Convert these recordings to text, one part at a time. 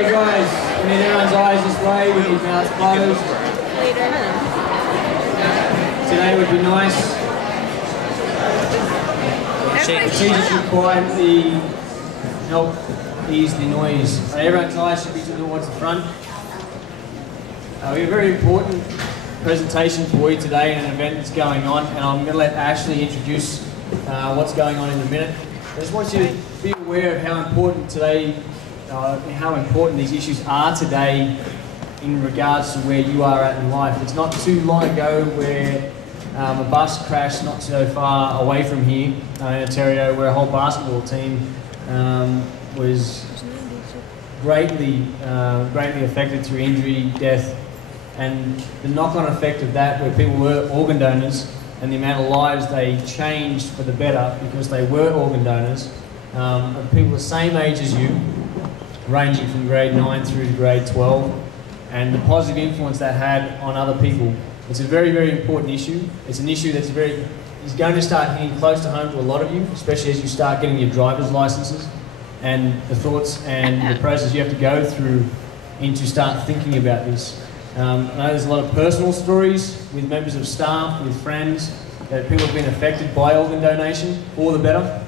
Hey guys, we need everyone's eyes this way, we need mouths closed. Today would be nice. The teachers should quietly help ease the noise. Everyone's eyes should be towards the front. We have a very important presentation for you today and an event that's going on, and I'm going to let Ashley introduce what's going on in a minute. I just want you to be aware of how important today, how important these issues are today in regards to where you are at in life. It's not too long ago where a bus crashed not so far away from here in Ontario, where a whole basketball team was greatly affected through injury, death, and the knock-on effect of that, where people were organ donors and the amount of lives they changed for the better because they were organ donors, of people the same age as you, ranging from grade 9 through to grade 12, and the positive influence that had on other people. It's a very, very important issue. It's an issue that's is going to start hitting close to home to a lot of you, especially as you start getting your driver's licenses and the thoughts and the process you have to go through into start thinking about this. I know there's a lot of personal stories with members of staff, with friends, that people have been affected by organ donation, for the better.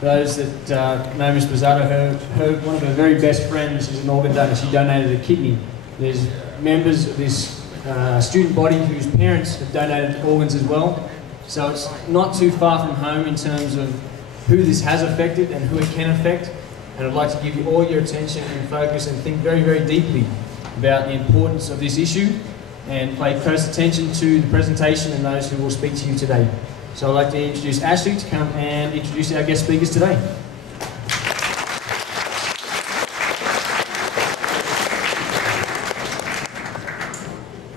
Those that know Ms. Bizzato, one of her very best friends is an organ donor. She donated a kidney. There's members of this student body whose parents have donated organs as well. So it's not too far from home in terms of who this has affected and who it can affect. And I'd like to give you all your attention and focus and think very, very deeply about the importance of this issue and pay close attention to the presentation and those who will speak to you today. So I'd like to introduce Ashley to come and introduce our guest speakers today.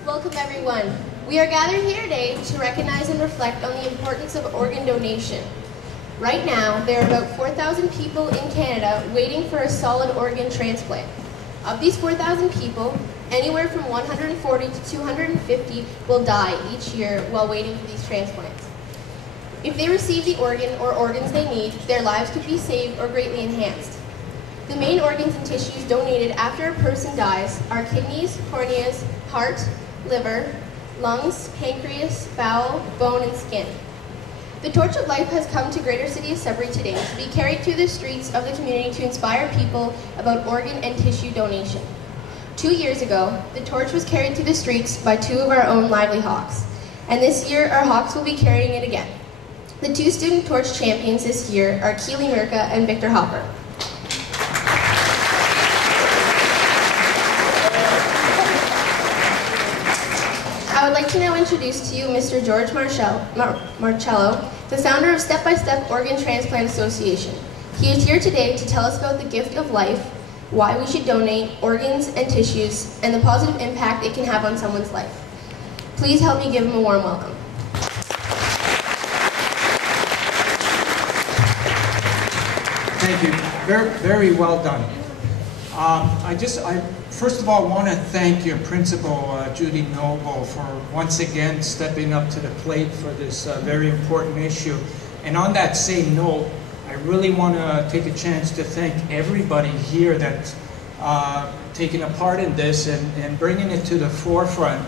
Welcome everyone. We are gathered here today to recognize and reflect on the importance of organ donation. Right now, there are about 4,000 people in Canada waiting for a solid organ transplant. Of these 4,000 people, anywhere from 140 to 250 will die each year while waiting for these transplants. If they receive the organ or organs they need, their lives could be saved or greatly enhanced. The main organs and tissues donated after a person dies are kidneys, corneas, heart, liver, lungs, pancreas, bowel, bone, and skin. The torch of life has come to Greater City of Sudbury today to be carried through the streets of the community to inspire people about organ and tissue donation. 2 years ago, the torch was carried through the streets by two of our own lively hawks, and this year our hawks will be carrying it again. The two student torch champions this year are Keely, Mirka, and Victor Hopper. I would like to now introduce to you Mr. George Marcello, the founder of Step by Step Organ Transplant Association. He is here today to tell us about the gift of life, why we should donate organs and tissues, and the positive impact it can have on someone's life. Please help me give him a warm welcome. Thank you. Very, very well done. I first of all want to thank your principal, Judy Noble, for once again stepping up to the plate for this very important issue. And on that same note, I really want to take a chance to thank everybody here that's taking a part in this and bringing it to the forefront.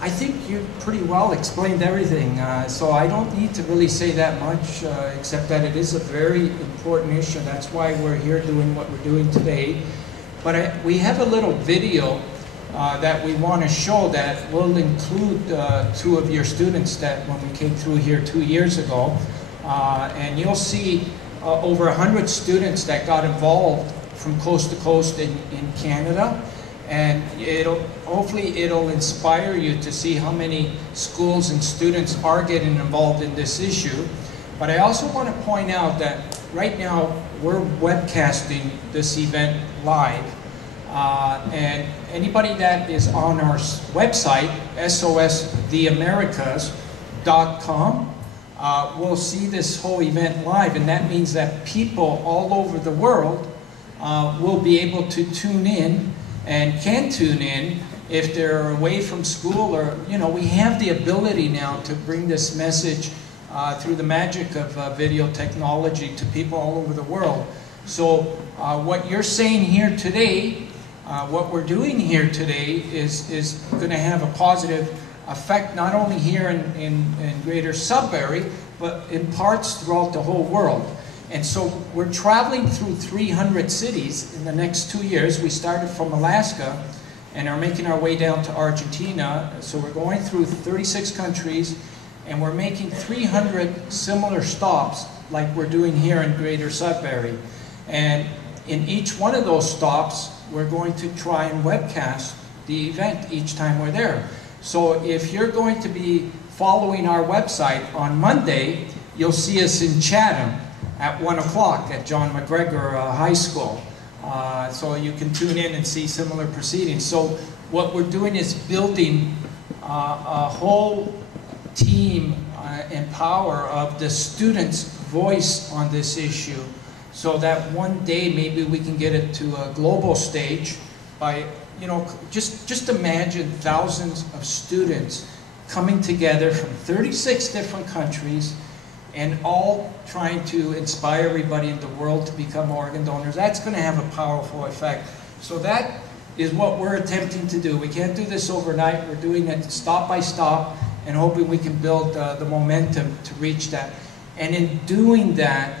I think you pretty well explained everything, so I don't need to really say that much, except that it is a very important issue. That's why we're here doing what we're doing today. But we have a little video that we want to show that will include two of your students that when we came through here 2 years ago. And you'll see over 100 students that got involved from coast to coast in Canada. And hopefully it'll inspire you to see how many schools and students are getting involved in this issue. But I also want to point out that right now we're webcasting this event live. And anybody that is on our website, sostheamericas.com, will see this whole event live. And that means that people all over the world will be able to tune in and can tune in if they're away from school, or, you know, we have the ability now to bring this message through the magic of video technology to people all over the world. So what you're saying here today, what we're doing here today is going to have a positive effect not only here in Greater Sudbury, but in parts throughout the whole world. And so we're traveling through 300 cities in the next 2 years. We started from Alaska and are making our way down to Argentina. So we're going through 36 countries, and we're making 300 similar stops like we're doing here in Greater Sudbury. And in each one of those stops, we're going to try and webcast the event each time we're there. So if you're going to be following our website on Monday, you'll see us in Chatham at 1 o'clock at John McGregor High School. So you can tune in and see similar proceedings. So what we're doing is building a whole team and power of the students' voice on this issue, so that one day maybe we can get it to a global stage by, you know, just imagine thousands of students coming together from 36 different countries and all trying to inspire everybody in the world to become organ donors. That's going to have a powerful effect. So that is what we're attempting to do. We can't do this overnight. We're doing it stop by stop and hoping we can build the momentum to reach that. And in doing that,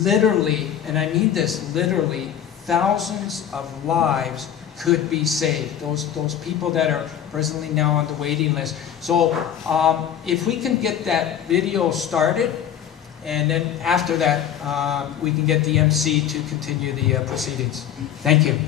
literally, and I mean this literally, thousands of lives could be saved. Those people that are presently now on the waiting list. So if we can get that video started, and then after that we can get the MC to continue the proceedings. Thank you.